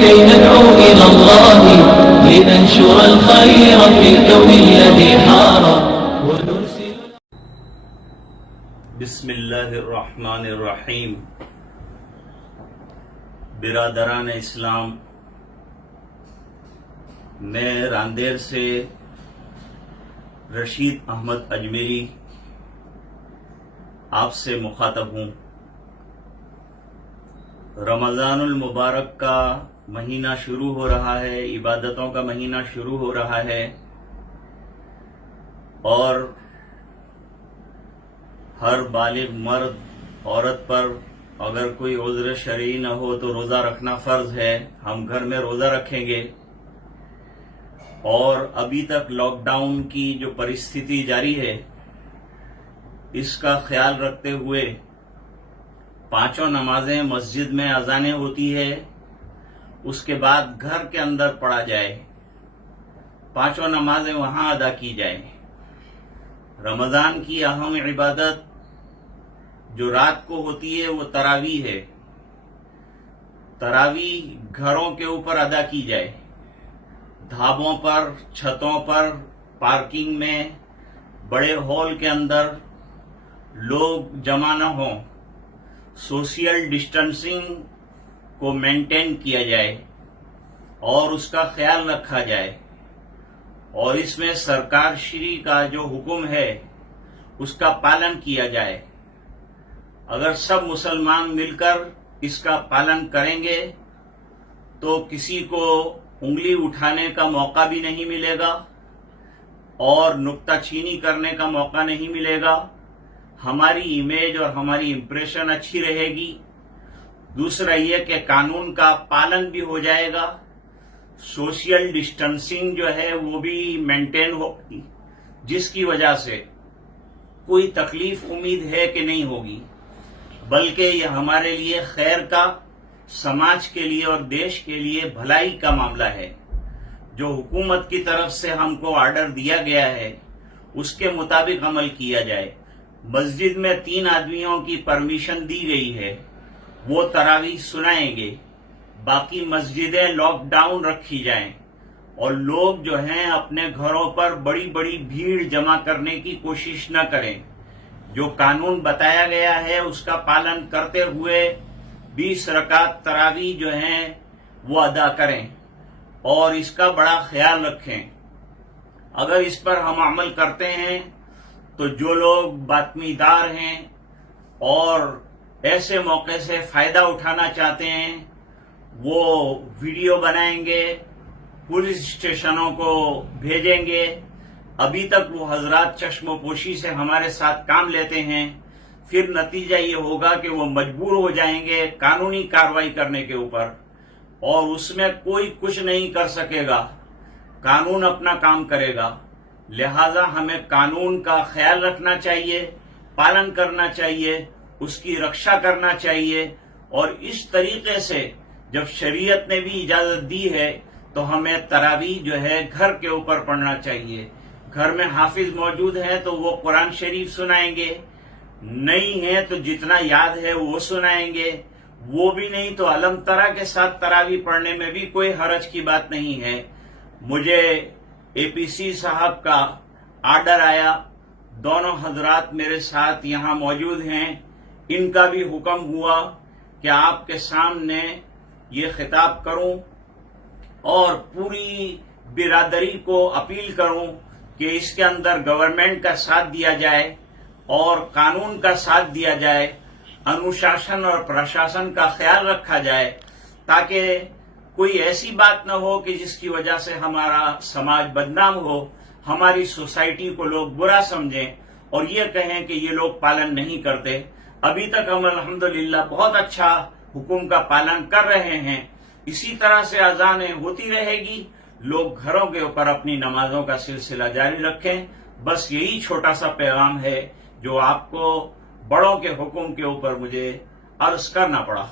كي ندعو إلى الله لننشر الخير في الكون الذي حار ونرسل. بسم اللہ الرحمن الرحیم. برادران اسلام، میں راندیر سے رشید احمد اجمیری آپ سے مخاطب ہوں. رمضان المبارک کا مہینہ شروع ہو رہا ہے، عبادتوں کا مہینہ شروع ہو رہا ہے، اور ہر بالغ مرد عورت پر اگر کوئی عذر شرعی نہ ہو تو روزہ رکھنا فرض ہے. ہم گھر میں روزہ رکھیں گے، اور ابھی تک لاک ڈاؤن کی جو پرستھتی جاری ہے اس کا خیال رکھتے ہوئے 5 نمازیں مسجد میں اذانیں ہوتی ہے، اس کے بعد گھر کے اندر پڑھا جائے، 5 نمازیں وہاں ادا کی جائیں. رمضان کی اہم عبادت جو رات کو ہوتی ہے وہ تراویح ہے. تراویح گھروں کے اوپر ادا کی جائے، ڈھابوں پر، چھتوں پر، پارکنگ میں، بڑے ہال کے اندر لوگ جمع نہ ہوں. سوشل ڈسٹینسنگ کو مینٹین کیا جائے اور اس کا خیال رکھا جائے، اور اس میں سرکار شری کا جو حکم ہے اس کا پالن کیا جائے. اگر سب مسلمان مل کر اس کا پالن کریں گے تو کسی کو انگلی اٹھانے کا موقع بھی نہیں ملے گا اور نکتہ چینی کرنے کا موقع نہیں ملے گا. ہماری امیج اور ہماری امپریشن اچھی رہے گی. دوسرا یہ کہ قانون کا پالن بھی ہو جائے گا، سوشل ڈسٹینسنگ جو ہے وہ بھی مینٹین ہوگی، جس کی وجہ سے کوئی تکلیف امید ہے کہ نہیں ہوگی، بلکہ یہ ہمارے لیے خیر کا، سماج کے لیے اور دیش کے لیے بھلائی کا معاملہ ہے. جو حکومت کی طرف سے ہم کو آرڈر دیا گیا ہے اس کے مطابق عمل کیا جائے. مسجد میں 3 آدمیوں کی پرمیشن دی گئی ہے، وہ تراویح سنائیں گے. باقی مسجدیں لاک ڈاؤن رکھی جائیں، اور لوگ جو ہیں اپنے گھروں پر بڑی بڑی بھیڑ جمع کرنے کی کوشش نہ کریں. جو قانون بتایا گیا ہے اس کا پالن کرتے ہوئے 20 رکعت تراویح جو ہیں وہ ادا کریں، اور اس کا بڑا خیال رکھیں. اگر اس پر ہم عمل کرتے ہیں تو جو لوگ باطمی دار ہیں اور ایسے موقع سے فائدہ اٹھانا چاہتے ہیں وہ ویڈیو بنائیں گے، پولیس اسٹیشنوں کو بھیجیں گے. ابھی تک وہ حضرات چشم و پوشی سے ہمارے ساتھ کام لیتے ہیں. پھر نتیجہ یہ ہوگا کہ وہ مجبور ہو جائیں گے قانونی کارروائی کرنے کے اوپر، اور اس میں کوئی کچھ نہیں کر سکے گا. قانون اپنا کام کرے گا. لہذا ہمیں قانون کا خیال رکھنا چاہیے، پالن کرنا چاہیے، اس کی رکشا کرنا چاہیے. اور اس طریقے سے جب شریعت نے بھی اجازت دی ہے تو ہمیں تراویح جو ہے گھر کے اوپر پڑھنا چاہیے. گھر میں حافظ موجود ہیں تو وہ قرآن شریف سنائیں گے، نہیں ہیں تو جتنا یاد ہے وہ سنائیں گے. وہ بھی نہیں تو علم ترا کے ساتھ تراویح پڑھنے میں بھی کوئی حرج کی بات نہیں ہے. مجھے APC صاحب کا آرڈر آیا، دونوں حضرات میرے ساتھ یہاں موجود ہیں. ان کا بھی حکم ہوا کہ آپ کے سامنے یہ خطاب کروں اور پوری برادری کو اپیل کروں کہ اس کے اندر گورنمنٹ کا ساتھ دیا جائے اور قانون کا ساتھ دیا جائے، انوشاسن اور پرشاسن کا خیال رکھا جائے، تاکہ کوئی ایسی بات نہ ہو کہ جس کی وجہ سے ہمارا سماج بدنام ہو، ہماری سوسائٹی کو لوگ برا سمجھیں اور یہ کہیں کہ یہ لوگ پالن نہیں کرتے. ابھی تک ہم الحمدللہ بہت اچھا حکم کا پالن کر رہے ہیں. اسی طرح سے اذانیں ہوتی رہے گی. لوگ گھروں کے اوپر اپنی نمازوں کا سلسلہ جاری رکھیں. بس یہی چھوٹا سا پیغام ہے جو آپ کو بڑوں کے حکم کے اوپر مجھے عرض کرنا پڑا.